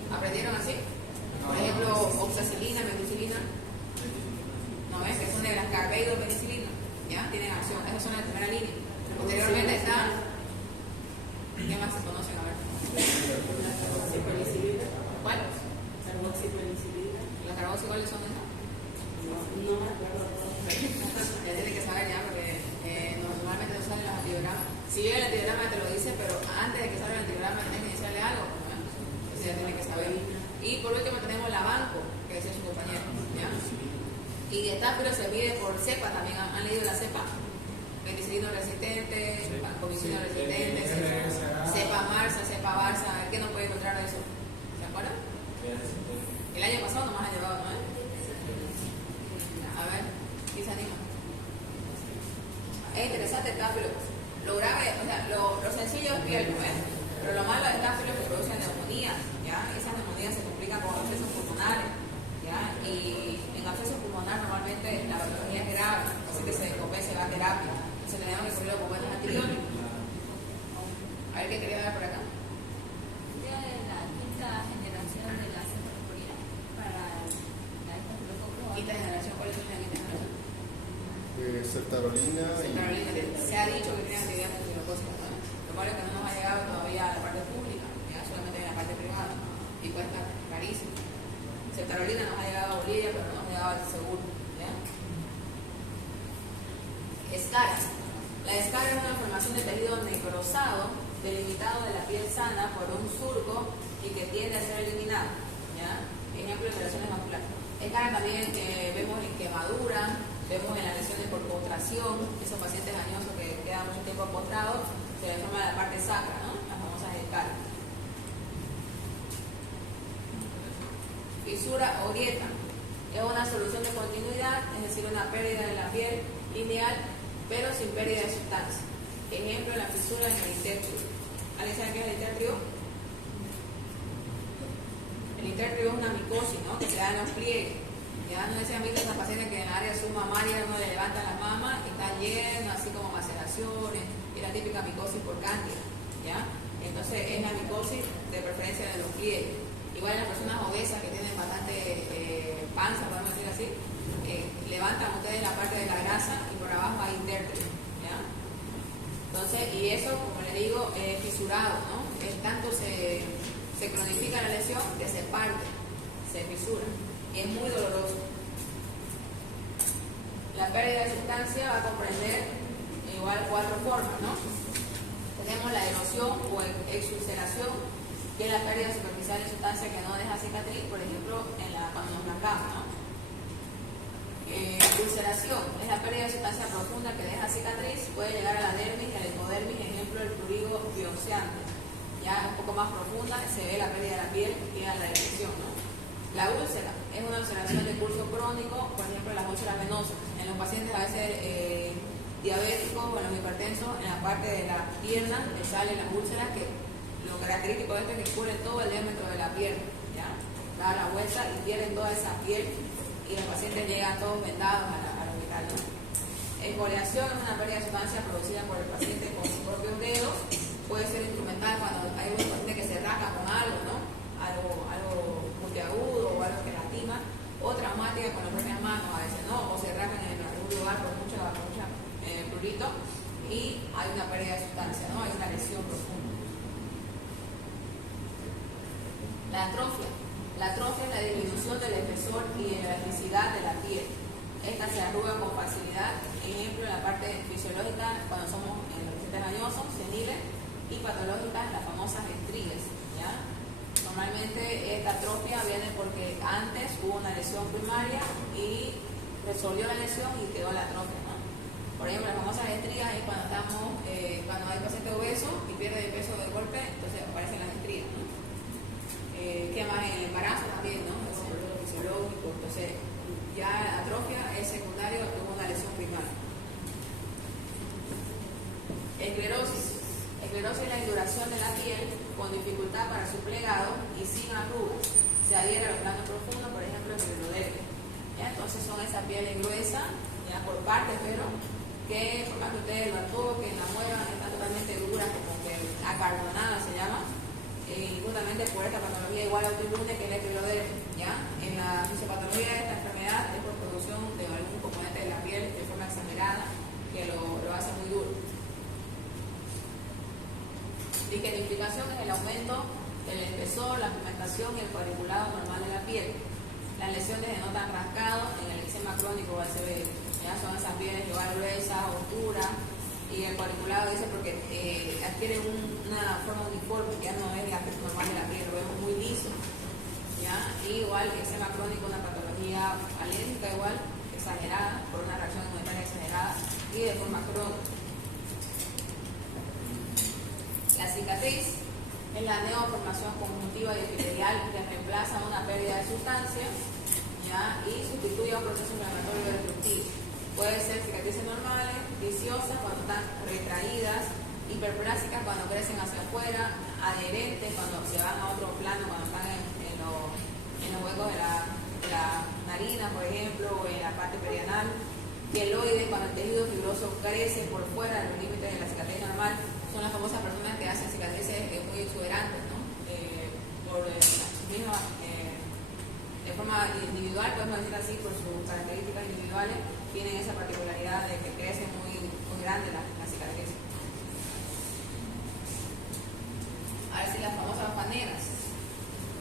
¿Aprendieron así? Por ejemplo, oxacilina, methicilina. ¿No ves? Que son de las carbadopenicilina. ¿Ya? Tienen acción. Esas son la primera línea. Posteriormente está. ¿Qué más se conocen? A ver. Carboxipenicilina. ¿Cuál? Carboxipenicilina. ¿Los carboxy cuáles son esas? No me acuerdo. Ya tienen que saber ya, porque normalmente no salen los antibiogramas. Si bien el antibiograma te lo dice, pero antes de que salga el antibiograma tienes que iniciarle algo, ¿no? Entonces ya tienen que saber. Y por último tenemos la banco, que decía su compañero, ¿ya? Y Estafilo se mide por cepa, también han leído la cepa. Penicilino resistente, vancomicina resistente, cepa marsa, cepa barsa, a ver qué nos puede encontrar interesante el Staphylococcus. Lo grave, o sea, lo sencillo es piel, ¿ves? Pero lo malo del Staphylococcus es que produce neumonía, ¿ya? Esas neumonías se complican con abscesos pulmonares, ¿ya? Y en abscesos pulmonares normalmente la patología es grave, así que se descompensa y va a terapia. Se le deben recurrir a compuestos antibióticos. A ver qué quería ver por acá. De la quinta generación de la cefalosporina para la estafilococcus. Quinta generación, ¿cuál es la quinta generación? Sertarolina y Se ha dicho que tiene actividad antibiótica. Lo malo es que no nos ha llegado todavía a la parte pública, ya solamente en la parte privada, y cuesta carísimo. Sertarolina nos ha llegado a Bolivia, pero no nos ha llegado al seguro. ¿Ya? Escara. La escara es una formación de tejido necrosado, delimitado de la piel sana por un surco y que tiende a ser eliminado. ¿Ya? Ejemplo de lesiones vasculares. Escara también vemos en quemadura, vemos en las lesiones por postración, esos pacientes añosos que quedan mucho tiempo postrados, se deforma la parte sacra, ¿no? Las famosas escaras. Fisura o grieta. Es una solución de continuidad, es decir, una pérdida de la piel lineal, pero sin pérdida de sustancia. Ejemplo, la fisura en el intertrio. ¿Alguien sabe qué es el intertrio? El intertrio es una micosis, ¿no? Que se da en los pliegues. Ya no decían visto a esas pacientes que en el área submamaria uno le levanta la mama y está lleno, así como maceraciones, y la típica micosis por cándida, ¿ya? Entonces es la micosis de preferencia de los pliegues. Igual en las personas obesas que tienen bastante panza, podemos decir así, levantan ustedes la parte de la grasa y por abajo hay intertrio, ¿ya? Entonces, y eso, como les digo, es fisurado, ¿no? Es tanto se cronifica la lesión que se parte, se fisura. Y es muy doloroso. La pérdida de sustancia va a comprender igual 4 formas, ¿no? Tenemos la erosión o exulceración, que es la pérdida superficial de sustancia que no deja cicatriz, por ejemplo, cuando nos rascamos, ¿no? Ulceración es la pérdida de sustancia profunda que deja cicatriz, puede llegar a la dermis y al hipodermis, ejemplo, el prurigo biopsiante. Ya un poco más profunda se ve la pérdida de la piel y a la erección, ¿no? La úlcera es una ulceración de curso crónico, por ejemplo, las úlceras venosas. En los pacientes a veces diabéticos o en los hipertensos, en la parte de la pierna le salen las úlceras, que lo característico de esto es que cubren todo el diámetro de la pierna, ¿ya? Da la vuelta y pierden toda esa piel y los pacientes llegan todos vendados al hospital, ¿no? Exfoliación es una pérdida de sustancia producida por el paciente con sus propios dedos. Puede ser instrumental cuando hay un paciente que se rasca con algo, ¿no? Algo multiagudo o algo que lastima, o traumática con las propias manos a veces, ¿no? O se rascan en algún lugar con mucha prurito y hay una pérdida de sustancia, ¿no? Hay una lesión profunda. La atrofia. La atrofia es la disminución del espesor y elasticidad de la piel. Esta se arruga con facilidad, ejemplo en la parte fisiológica cuando somos pacientes añosos, seniles, y patológicas, las famosas estrías, ¿ya? Normalmente esta atrofia viene porque antes hubo una lesión primaria y resolvió la lesión y quedó la atrofia, ¿no? Por ejemplo, las famosas estrías es cuando hay paciente obeso y pierde de peso de golpe, entonces aparecen las estrías, ¿no? ¿Qué más? En el embarazo también, ¿no? Es lo fisiológico, entonces ya la atrofia es secundario a una lesión primaria. Esclerosis. Esclerosis es la induración de la piel con dificultad para su plegado y sin arrugas. Se adhiere a los planos profundos, por ejemplo, el sclerodermia. Entonces son esa piel gruesa, ya por partes, pero que por más que ustedes la toquen, la muevan, está totalmente dura, como que acarbonada se llama. Y justamente por esta patología igual autoinmune que es la esclerodermia, ¿ya? En la fisiopatología de esta enfermedad es por producción de algún componente de la piel de forma exagerada que lo hace muy duro. Ligerificación es el aumento del espesor, la pigmentación y el cuadriculado normal de la piel. Las lesiones denotan rascado en el eczema crónico o ACV. Ya son esas pieles igual gruesas, oscuras, y el cuadriculado dice porque adquiere una forma uniforme, ya no es el aspecto normal de la piel, lo vemos muy liso. ¿Ya? Y igual el eczema crónico, una patología alérgica igual, exagerada, por una reacción inmunitaria exagerada y de forma crónica. La cicatriz es la neoformación conjuntiva y epitelial que reemplaza una pérdida de sustancia, ¿ya? Y sustituye a un proceso inflamatorio destructivo. Puede ser cicatrices normales, viciosas cuando están retraídas, hiperplásicas cuando crecen hacia afuera, adherentes cuando se van a otro plano, cuando están en los huecos de la narina, por ejemplo, o en la parte perianal. Queloides cuando el tejido fibroso crece por fuera de los límites de la cicatriz normal. Son las famosas personas que hacen cicatrices muy exuberantes, ¿no? De forma individual, podemos decir así, por sus características individuales, tienen esa particularidad de que crecen muy grande la cicatriz. Ahora sí, las famosas faneras,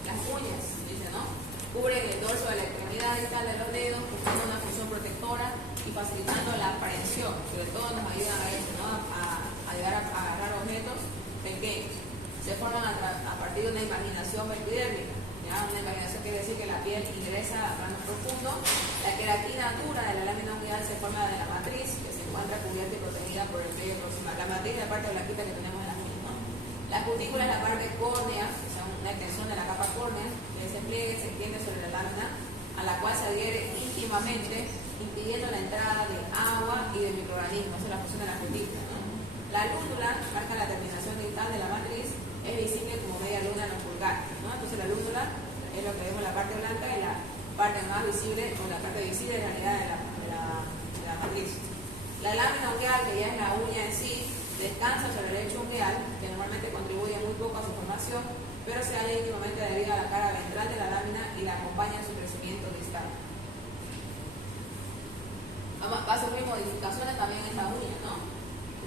las uñas, dice, ¿no? Cubren el dorso de la extremidad distal de los dedos, cumpliendo una función protectora y facilitando la aprehensión. Sobre todo nos ayudan a eso, ¿no? A llegar a agarrar objetos pequeños. Se forman a partir de una imaginación vertidérmica. ¿Ya? Una imaginación quiere decir que la piel ingresa a planos profundos. La queratina dura de la lámina unguial se forma de la matriz, que se encuentra cubierta y protegida por el vello proximal. La matriz es la parte blanquita que tenemos en las uñas, ¿no? La cutícula es la parte córnea, o sea, una extensión de la capa córnea, que se pliegue, se extiende sobre la lámina, a la cual se adhiere íntimamente, impidiendo la entrada de agua y de microorganismos. Esa es la función de la cutícula, ¿no? La lúnula marca la terminación distal de la matriz, es visible como media luna en los pulgares, ¿no? Entonces la lúnula es lo que vemos en la parte blanca y la parte más visible, o la parte visible en realidad de la matriz. La lámina ungueal, que ya es la uña en sí, descansa sobre el lecho ungueal, que normalmente contribuye muy poco a su formación, pero se halla íntimamente adherida a la cara ventral de la lámina y la acompaña en su crecimiento distal. Va a sufrir modificaciones también en esta uña, ¿no?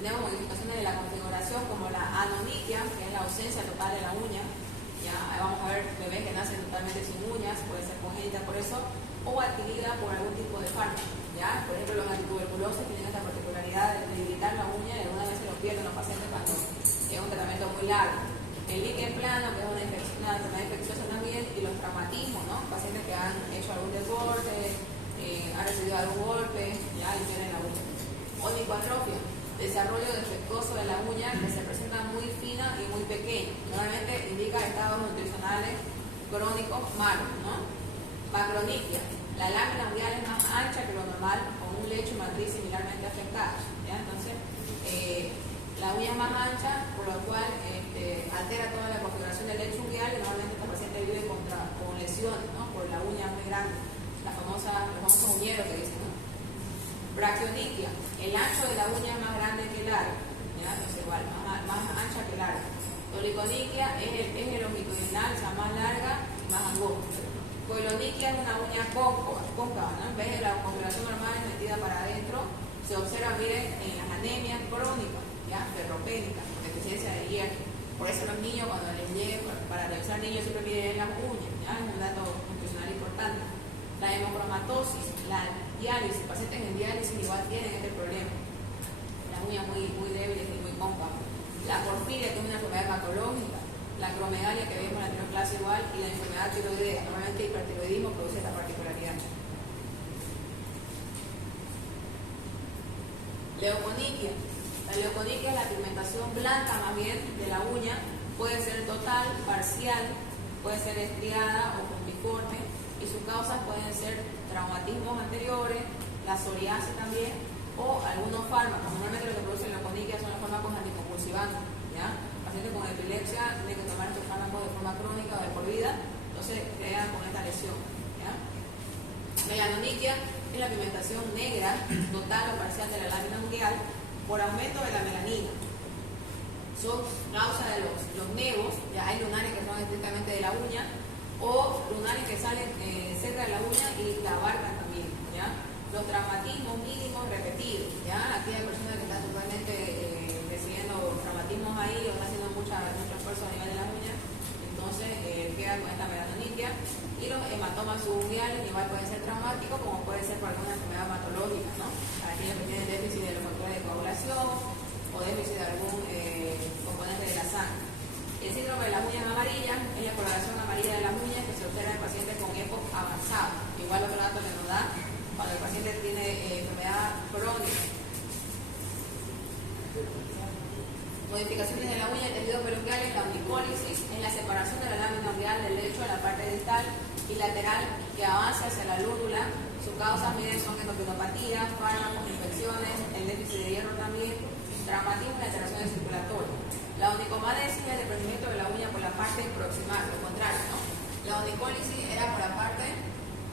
Tenemos modificaciones de la configuración como la anoniquia, que es la ausencia total de la uña. Ya vamos a ver bebés que nacen totalmente sin uñas, puede ser congénita por eso, o adquirida por algún tipo de fármaco. ¿Ya? Por ejemplo, los antituberculosos tienen esta particularidad de debilitar la uña y algunas veces lo pierden los pacientes cuando es un tratamiento muy largo. El líquen plano, que es una enfermedad infecciosa también, y los traumatismos, ¿no? Pacientes que han hecho algún deporte, han recibido algún golpe, ya, y pierden la uña. Onicoatrofia, desarrollo defectuoso de la uña que se presenta muy fina y muy pequeña. Normalmente indica estados nutricionales crónicos malos, ¿no? Macroniquia, la lámina ungueal es más ancha que lo normal, con un lecho y matriz similarmente afectados, ¿ya? Entonces, la uña es más ancha, por lo cual altera toda la configuración del lecho ungueal y normalmente esta paciente vive con lesiones, ¿no? Por la uña muy grande, los famosos uñeros que dicen, ¿no? Brachioniquia, el ancho de la uña es más grande que el largo, ¿ya? Entonces igual, más ancha que el largo. Doliconiquia es el longitudinal, o sea, más larga y más angosta. Coiloniquia es una uña cóncava, ¿no? En vez de la configuración normal es metida para adentro, se observa, miren, en las anemias crónicas, ¿ya? Ferropénicas, con deficiencia de hierro. Por eso los niños, cuando les llegue, para revisar niños siempre miden las uñas, ¿ya? Es un dato nutricional importante. La hemocromatosis, la diálisis, pacientes en diálisis igual tienen este problema. Las uñas muy débiles y muy cóncavas. La porfiria, que es una enfermedad hematológica. La acromegalia, que vimos en la anterior clase igual, y la enfermedad tiroidea. Normalmente el hipertiroidismo produce esta particularidad. Leuconiquia. La leuconiquia es la pigmentación blanca más bien de la uña. Puede ser total, parcial, puede ser estriada o puntiforme, y sus causas pueden ser traumatismos anteriores, la psoriasis también, o algunos fármacos. Normalmente lo que produce la leuconiquia son los fármacos anticonvulsivantes, ¿ya? Pacientes con epilepsia tienen que tomar estos fármacos de forma crónica o de por vida, entonces crean con esta lesión, ¿ya? Melanoniquia es la pigmentación negra, total o parcial de la lámina ungueal por aumento de la melanina. Son causa de los nevos, ya hay lunares que son estrictamente de la uña, o lunares que salen cerca de la uña y la abarcan también, ¿ya? Los traumatismos mínimos repetidos, ¿ya? Aquí hay personas que están totalmente recibiendo traumatismos ahí o están haciendo mucho esfuerzo a nivel de la uña, entonces quedan con esta melanoniquia. Y los hematomas subungueales igual pueden ser traumáticos, como puede ser por alguna enfermedad hematológica, ¿no? Para aquellos que tienen déficit de los factores de coagulación o déficit de algún componente de la sangre. El síndrome de las uñas amarillas es la coloración amarilla de las uñas que se observa en pacientes con EPOC avanzado. Igual otro dato que nos da cuando el paciente tiene enfermedad crónica. Modificaciones de la uña y tejido perungueal en la unicólisis es la separación de la lámina ungueal del lecho de la parte distal y lateral que avanza hacia la lúnula Sus causas miren son endocrinopatía, fármacos, infecciones, el déficit de hierro también, traumatismo y alteraciones circulatorias. La onicomadesis es el desprendimiento de la uña por la parte proximal, lo contrario, ¿no? La onicólisis era por la parte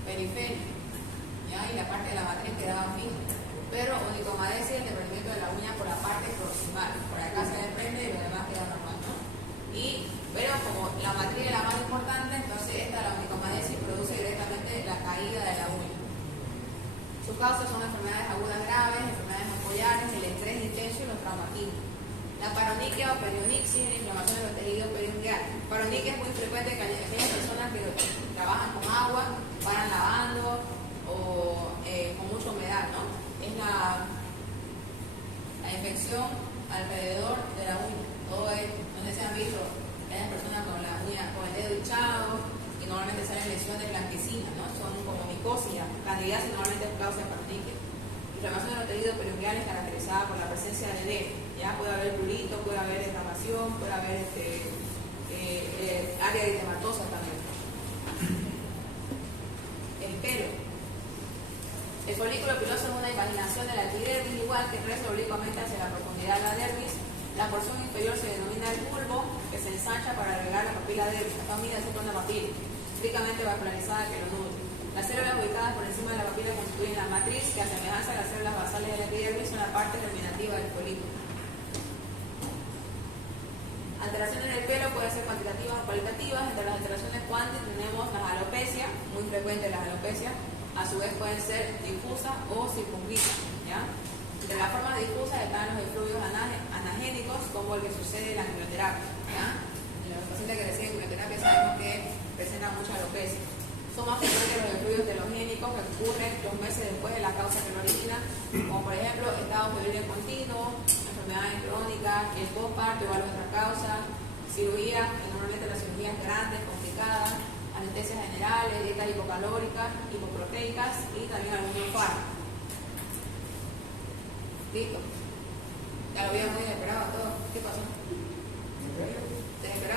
periférica, ¿ya? Y la parte de la matriz quedaba fija. Pero onicomadesis es el desprendimiento de la uña por la parte proximal. Por acá se desprende y lo demás queda normal, ¿no? Pero como la matriz es la más importante, entonces la onicomadesis produce directamente la caída de la uña. Sus causas son enfermedades agudas graves, enfermedades apoyares, el estrés intenso y los traumatismos. La paroniquia o perionixis, la inflamación de los tejidos perioungueales. Paroniquia es muy frecuente en aquellas personas que trabajan con agua, paran lavando o con mucha humedad, ¿no? Es la infección alrededor de la uña. Todo es, no sé si han visto, hay personas con la uña, con el dedo hinchado, y normalmente salen lesiones blanquecinas, ¿no? Son como micosis, candidiasis normalmente es causa de paroniquia. Inflamación de los tejidos perioungueales caracterizada por la presencia de edema. Ya puede haber prurito, puede haber inflamación, puede haber área eritematosa también. El pelo. El folículo piloso es una invaginación de la epidermis, igual que crece oblicuamente hacia la profundidad de la dermis. La porción inferior se denomina el bulbo, que se ensancha para agregar la papila dermis. La familia se pone una papila, ricamente vascularizada que lo nutre. Las células ubicadas por encima de la papila constituyen la matriz, que a semejanza de las células basales de la epidermis son la parte germinativa del folículo. Alteraciones del pelo pueden ser cuantitativas o cualitativas. Entre las alteraciones cuánticas tenemos las alopecias, muy frecuentes las alopecias, a su vez pueden ser difusas o circunscritas, ¿ya? Entre las formas difusas están los efluvios anagénicos, como el que sucede en la quimioterapia, ¿ya? En los pacientes que reciben quimioterapia sabemos que presentan mucha alopecia. Son más frecuentes los efluvios telogénicos que ocurren 2 meses después de la causa que lo origina, como por ejemplo estado febril continuo, enfermedades crónicas, el postparto igual a otra causa, cirugías, normalmente las cirugías grandes, complicadas, anestesias generales, dietas hipocalóricas, hipoproteicas y también algunos fármacos. Listo. Ya lo había muy desesperado todo. ¿Qué pasó? ¿Desesperado?